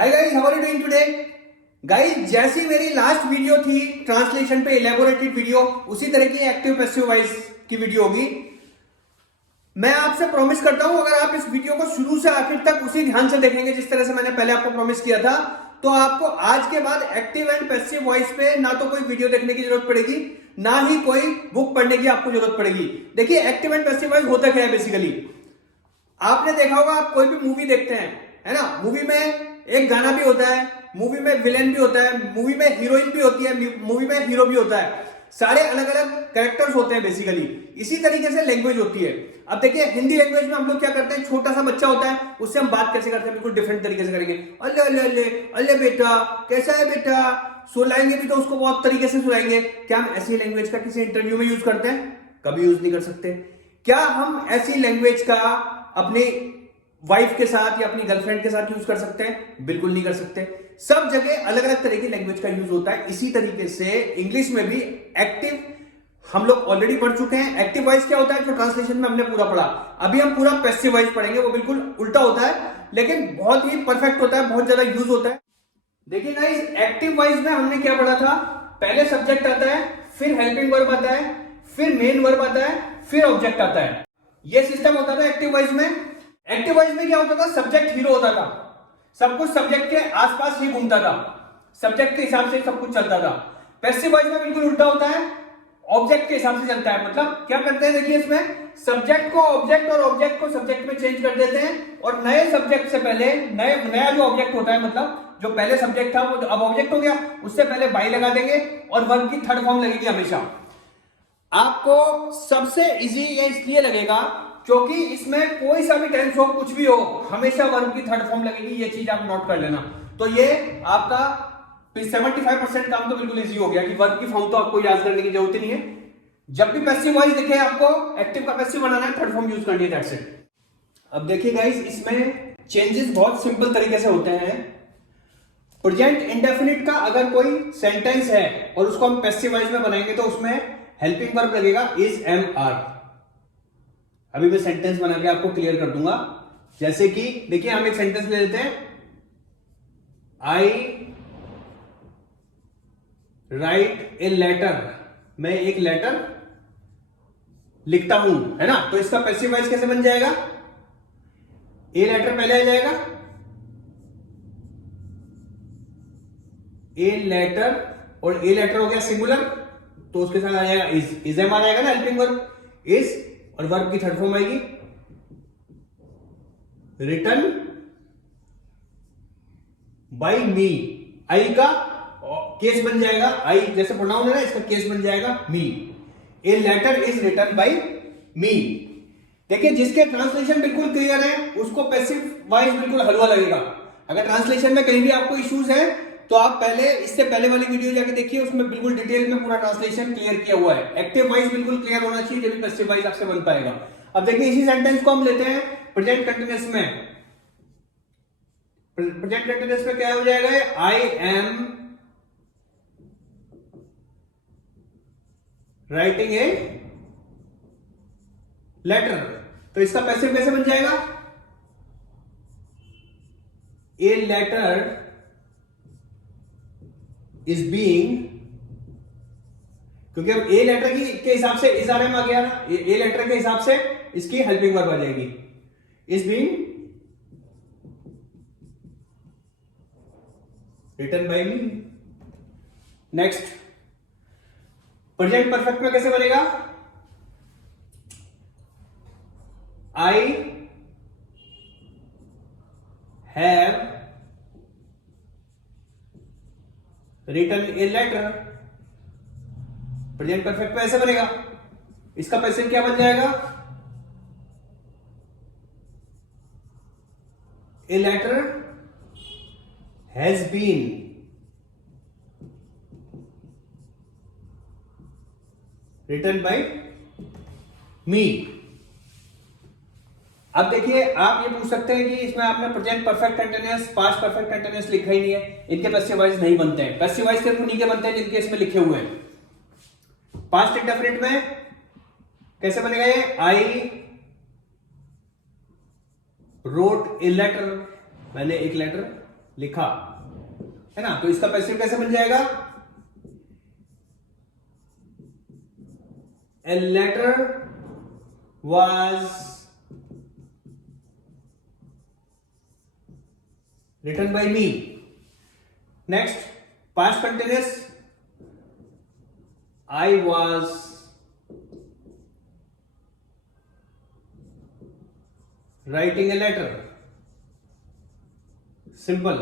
Hi guys, how are you doing today? Guys, जैसी मेरी last video थी translation पे इलेबोरेटेड वीडियो, उसी तरह की एक्टिव पैसिव वॉइस की वीडियो होगी। मैं आपसे प्रॉमिस करता हूं, अगर आप इस वीडियो को शुरू से आखिर तक उसी ध्यान से देखेंगे जिस तरह से मैंने पहले आपको प्रॉमिस किया था, तो आपको आज के बाद एक्टिव एंड पैसिव वॉइस पे ना तो कोई वीडियो देखने की जरूरत पड़ेगी, ना ही कोई बुक पढ़ने की आपको जरूरत पड़ेगी। देखिए, एक्टिव एंड पैसिव वॉइस होता क्या है बेसिकली। आपने देखा होगा, आप कोई भी मूवी देखते हैं, है ना, मूवी में एक गाना भी होता है, मूवी में विलेन भी होता है, मूवी में हीरोइन भी होती है, मूवी में हीरो भी होता है। सारे अलग अलग कैरेक्टर्स होते हैं बेसिकली। इसी तरीके से लैंग्वेज होती है। अब देखिए, हिंदी लैंग्वेज में हम लोग क्या करते हैं, छोटा सा बच्चा होता है, उससे हम बात कैसे करते हैं, बिल्कुल डिफरेंट तरीके से करेंगे। अल्ले अल्ले अल्ले अल्ले बेटा, कैसा है बेटा, सुलाएंगे भी तो उसको बहुत तरीके से सुलाएंगे। क्या हम ऐसी लैंग्वेज का किसी इंटरव्यू में यूज करते हैं? कभी यूज नहीं कर सकते। क्या हम ऐसी लैंग्वेज का अपनी वाइफ के साथ या अपनी गर्लफ्रेंड के साथ यूज कर सकते हैं? बिल्कुल नहीं कर सकते। सब जगह अलग अलग तरह की लैंग्वेज का यूज होता है। इसी तरीके से इंग्लिश में भी एक्टिव हम लोग ऑलरेडी पढ़ चुके हैं। एक्टिव वॉइस क्या होता है, जो ट्रांसलेशन में हमने पूरा पढ़ा। अभी हम पूरा पैसिव वॉइस पढ़ेंगे, वो बिल्कुल उल्टा होता है, लेकिन बहुत ही परफेक्ट होता है, बहुत ज्यादा यूज होता है। देखिए गाइस, एक्टिव वॉइस में हमने क्या पढ़ा था, पहले सब्जेक्ट आता है, फिर हेल्पिंग वर्ब आता है, फिर मेन वर्ब आता है, फिर ऑब्जेक्ट आता है। यह सिस्टम होता था एक्टिव वॉइस में। एक्टिव वॉइस में क्या होता था, सब्जेक्ट हीरो होता था, सब कुछ सब्जेक्ट के आसपास ही घूमता था, सब्जेक्ट के हिसाब से सब कुछ चलता था। पैसिव वॉइस में बिल्कुल उल्टा होता है, ऑब्जेक्ट के हिसाब से चलता है। मतलब क्या करते हैं, देखिए, इसमें सब्जेक्ट को ऑब्जेक्ट और ऑब्जेक्ट को सब्जेक्ट में चेंज कर देते हैं, और नए सब्जेक्ट से पहले नया जो ऑब्जेक्ट होता है, मतलब जो पहले सब्जेक्ट था वो अब ऑब्जेक्ट हो गया, उससे पहले बाई लगा देंगे और वर्ब की थर्ड फॉर्म लगेगी हमेशा। आपको सबसे इजी ये इसलिए लगेगा क्योंकि इसमें कोई सा भी टेंस हो, कुछ भी हो, हमेशा वर्ब की थर्ड फॉर्म लगेगी। ये चीज आप नोट कर लेना। तो ये आपका 75% काम तो बिल्कुल इजी हो गया कि वर्ब की फॉर्म तो आपको याद करने की जरूरत ही नहीं है। जब भी पैसिव वॉइस दिखे आपको एक्टिव का पैसिव बनाना है, थर्ड फॉर्म यूज करनी है, दैट्स इट। अब देखिए गाइस, इसमें चेंजेस बहुत सिंपल तरीके से होते हैं। प्रेजेंट इंडेफिनिट का अगर कोई सेंटेंस है और उसको हम पैसिव वॉइस में बनाएंगे तो उसमें हेल्पिंग वर्ब लगेगा इज, एम, आर। अभी मैं सेंटेंस बना के आपको क्लियर कर दूंगा। जैसे कि देखिए, हम एक सेंटेंस ले लेते हैं, आई राइट ए लेटर। मैं एक लेटर लिखता हूं, है ना। तो इसका पैसिव वॉइस कैसे बन जाएगा, ए लेटर पहले आ जाएगा, ए लेटर, और ए लेटर हो गया सिंगुलर, तो उसके साथ आ जाएगा इज एम आ जाएगा ना, हेल्पिंग वर्ब इज, और वर्ब की थर्ड फॉर्म आएगी रिटन बाय मी। आई का केस बन जाएगा, आई जैसे प्रोनाउन है ना, इसका केस बन जाएगा me. A letter is written by me. देखिए, जिसके ट्रांसलेशन बिल्कुल क्लियर है उसको पैसिव वॉइस बिल्कुल हलवा लगेगा। अगर ट्रांसलेशन में कहीं भी आपको इश्यूज है तो आप पहले, इससे पहले वाली वीडियो जाके देखिए, उसमें बिल्कुल डिटेल में पूरा ट्रांसलेशन क्लियर किया हुआ है। एक्टिव वॉइस बिल्कुल क्लियर होना चाहिए, जब भी पैसिव वॉइस आपसे बन पाएगा। अब देखिए, इसी सेंटेंस को हम लेते हैं प्रेजेंट कंटीन्यूअस में। प्रेजेंट कंटीन्यूअस में क्या हो जाएगा, I am writing a letter. तो इसका पैसिव कैसे बन जाएगा, ए लेटर इज बीइंग, क्योंकि अब ए लेटर की के हिसाब से इज आर एम आ गया ना, ए लेटर के हिसाब से इसकी हेल्पिंग वर्ब आ जाएगी, is being written by me. Next, present perfect में कैसे बनेगा, I have written a letter. Present perfect में ऐसे बनेगा, इसका पैसिव क्या बन जाएगा, a letter has been written by me. अब देखिए, आप ये पूछ सकते हैं कि इसमें आपने present perfect continuous, past perfect continuous लिखा ही नहीं है, इनके पैसिव वॉइस नहीं बनते हैं। पैसिव वॉइस सिर्फ उन्हीं के बनते हैं जिनके इसमें लिखे हुए हैं। पास्ट इंडेफिनिट में कैसे बनेगा ये, आई रोट ए लेटर, मैंने एक लेटर लिखा, है ना। तो इसका पैसिव कैसे बन जाएगा? A letter was written by me. Next, past continuous, I was writing a letter. Simple,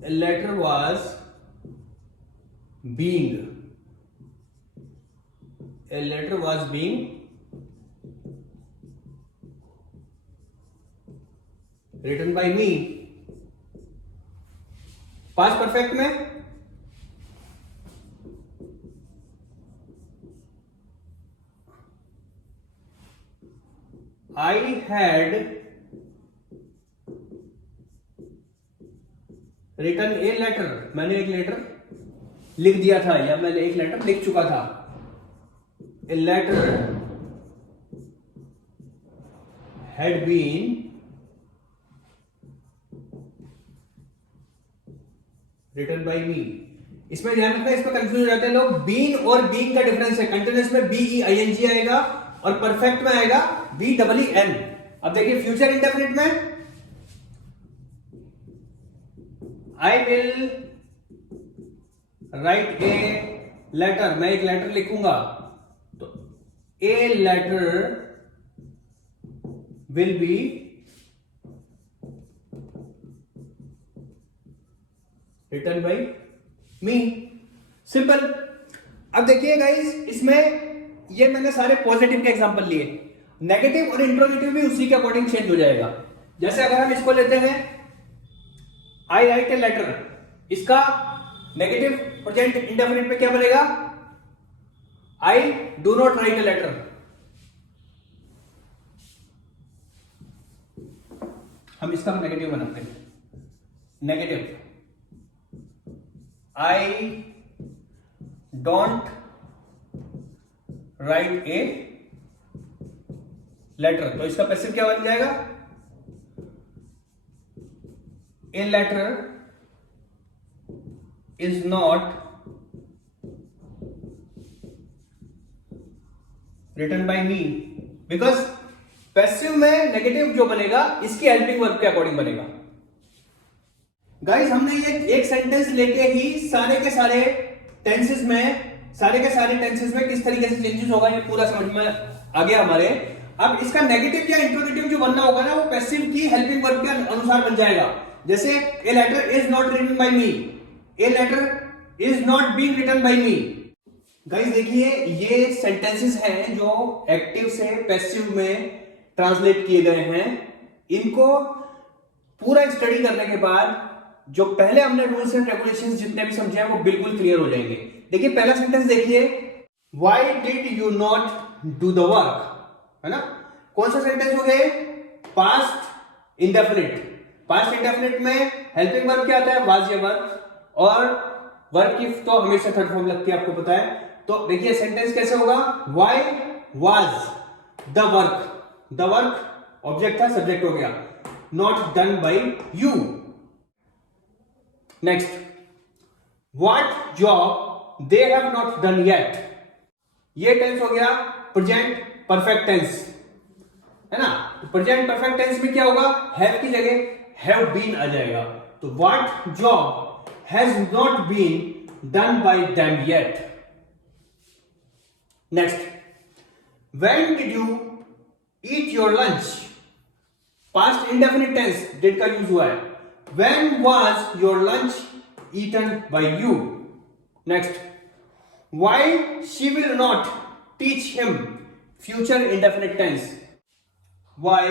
a letter was being, a letter was being written by me। Past perfect में I had written a letter, मैंने एक letter लिख दिया था या मैंने एक letter लिख चुका था। A letter had been written by me। इसमें ध्यान रखना, इसमें कंफ्यूज हो जाते हैं लोग। बीन और बीइंग का डिफरेंस है। कंटिन्यूअस में BEING आएगा और परफेक्ट में आएगा BEEN। अब देखिए फ्यूचर इंडेफिनिट में I will write a letter, मैं एक लेटर लिखूंगा, तो a letter will be written by me. Simple. अब देखिए गाइस, इसमें ये मैंने सारे पॉजिटिव के एग्जांपल लिए, नेगेटिव और इंट्रोगेटिव भी उसी के अकॉर्डिंग चेंज हो जाएगा। जैसे अगर हम इसको लेते हैं, आई राइट ए लेटर, इसका नेगेटिव प्रेजेंट इंडेफिनिट में क्या बनेगा? I do not write a letter. हम इसका नेगेटिव बनाते हैं, negative I don't write a letter. तो इसका पैसिव क्या बन जाएगा? A letter is not written by me. Because passive में नेगेटिव जो बनेगा इसकी हेल्पिंग वर्ब के अकॉर्डिंग बनेगा। गाइस, हमने ये एक सेंटेंस लेके ही सारे के सारे टेंसेस में किस तरीके से चेंजेस होगा ये पूरा समझ में आ गया हमारे। अब इसका नेगेटिव या इंट्रोगेटिव जो बनना होगा ना, वो पैसिव की हेल्पिंग वर्ब के अनुसार बन जाएगा। जैसे a letter is not written by me, a letter is not being written by me. Guys देखिए, ये सेंटेंसेस हैं जो एक्टिव से पैसिव में ट्रांसलेट किए गए हैं। इनको पूरा स्टडी करने के बाद जो पहले हमने रूल्स एंड रेगुलेशंस जितने भी समझे हैं वो बिल्कुल क्लियर हो जाएंगे। देखिए पहला सेंटेंस देखिए, why did you not do the work, है ना। कौन सा सेंटेंस हो गया? Past indefinite. पास्ट इंडेफिनिट में हेल्पिंग वर्ब क्या आता है? वाज या वर, और वर्ब की तो हमेशा थर्ड फॉर्म लगती है, आपको पता है। तो देखिए सेंटेंस कैसे होगा? Why was the work, the work object था, सब्जेक्ट हो गया, not done by you. Next, what job they have not done yet. ये टेंस हो गया प्रेजेंट परफेक्ट टेंस, है ना। तो प्रेजेंट परफेक्ट टेंस में क्या होगा? हैव की जगह हैव बीन आ जाएगा। तो what job has not been done by them yet. Next, when did you eat your lunch. Past indefinite tense did का यूज हुआ है। When was your lunch eaten by you? Next, why she will not teach him, future indefinite tense. Why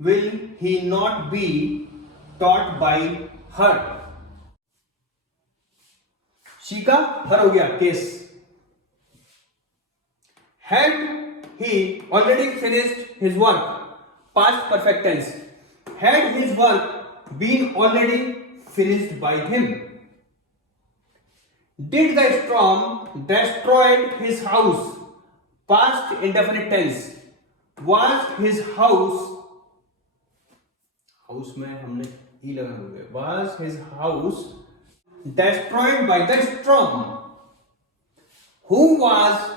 will he not be taught by her? She का her हो गया case. Had he already finished his work, past perfect tense. Had his work been already finished by him? Did the storm destroyed his house, past indefinite tense. Was his house house में हमने ई लगा हुआ है। Was his house destroyed by the storm? Who was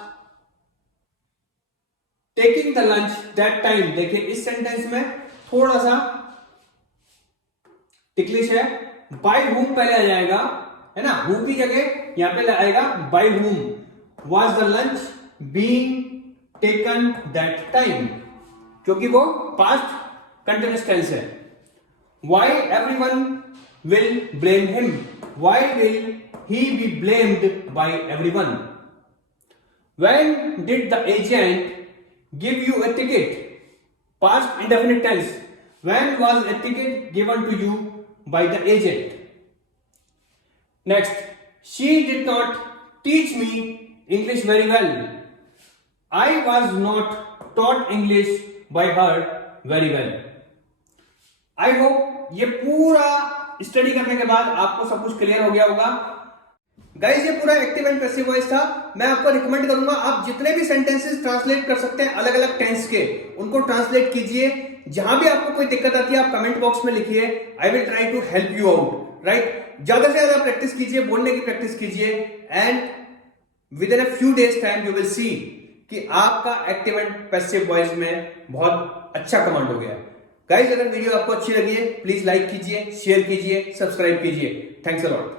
taking the lunch that time? देखिए इस sentence में थोड़ा सा टिकलिश है। बाय whom पहले आ जाएगा, है ना, who की जगह यहां पे आएगा by whom was the lunch being taken that time, क्योंकि वो पास्ट कंटिन्यूअस टेंस है। Why everyone will blame him? Why will he be blamed by everyone? When did the agent give you a ticket? Past indefinite tense. When was a ticket given to you by the agent? Next, she did not teach me English very well. I was not taught English by her very well. I hope ये पूरा study करने के बाद आपको सब कुछ clear हो गया होगा। गाइस ये पूरा एक्टिव एंड पैसिव वॉइस था। मैं आपको रिकमेंड करूंगा आप जितने भी सेंटेंसेस ट्रांसलेट कर सकते हैं अलग अलग टेंस के, उनको ट्रांसलेट कीजिए। जहां भी आपको कोई दिक्कत आती है आप कमेंट बॉक्स में लिखिए, I will try to help you out, right. ज्यादा से ज्यादा प्रैक्टिस कीजिए, बोलने की प्रैक्टिस कीजिए, and within a few days time you will see कि आपका एक्टिव एंड पैसिव वॉइस में बहुत अच्छा कमांड हो गया। गाइस अगर वीडियो आपको अच्छी लगी है प्लीज लाइक कीजिए, शेयर कीजिए, सब्सक्राइब कीजिए। Thanks a lot.